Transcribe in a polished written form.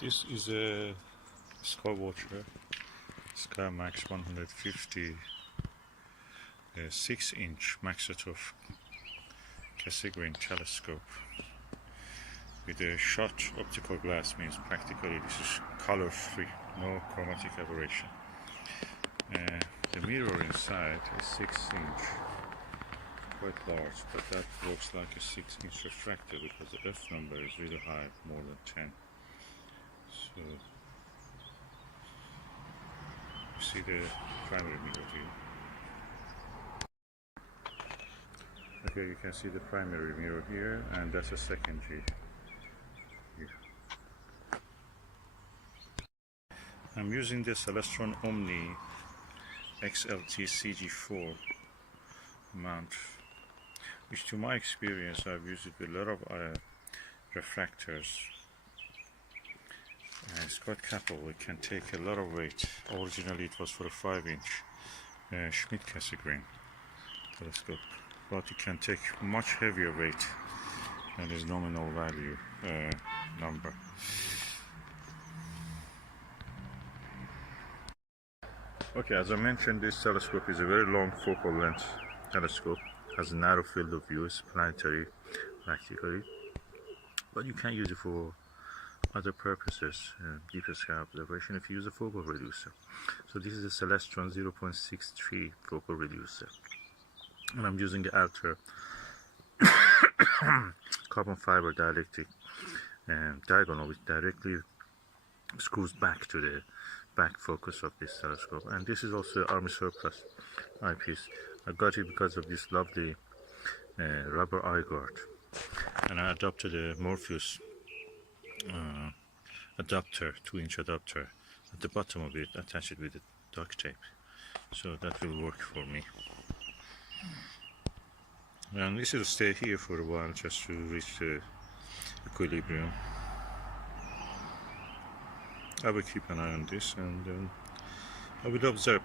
This is a Skywatcher Skymax 150 6-inch Maksutov-Cassegrain telescope with a shot optical glass. Means practically this is color free, no chromatic aberration. The mirror inside is 6-inch, quite large, but that looks like a 6-inch refractor because the F number is really high, more than 10. So you see the primary mirror here. Okay, you can see the primary mirror here, and that's a secondary here. I'm using the Celestron Omni XLT CG4 mount, which to my experience I've used it with a lot of refractors. It's quite capable. It can take a lot of weight. Originally it was for a 5-inch Schmidt-Cassegrain telescope, but it can take much heavier weight than its nominal value number. Okay, as I mentioned, this telescope is a very long focal length telescope, has a narrow field of view, it's planetary practically, but you can use it for other purposes, deeper sky observation, if you use a focal reducer. So this is a Celestron 0.63 focal reducer, and I'm using the Altair carbon fiber dielectric diagonal, which directly screws back to the back focus of this telescope. And this is also Army Surplus Eyepiece. I got it because of this lovely rubber eye guard, and I adopted a Morpheus adapter, 2-inch adapter at the bottom of it, attach it with the duct tape, so that will work for me. And this will stay here for a while just to reach the equilibrium. I will keep an eye on this, and I will observe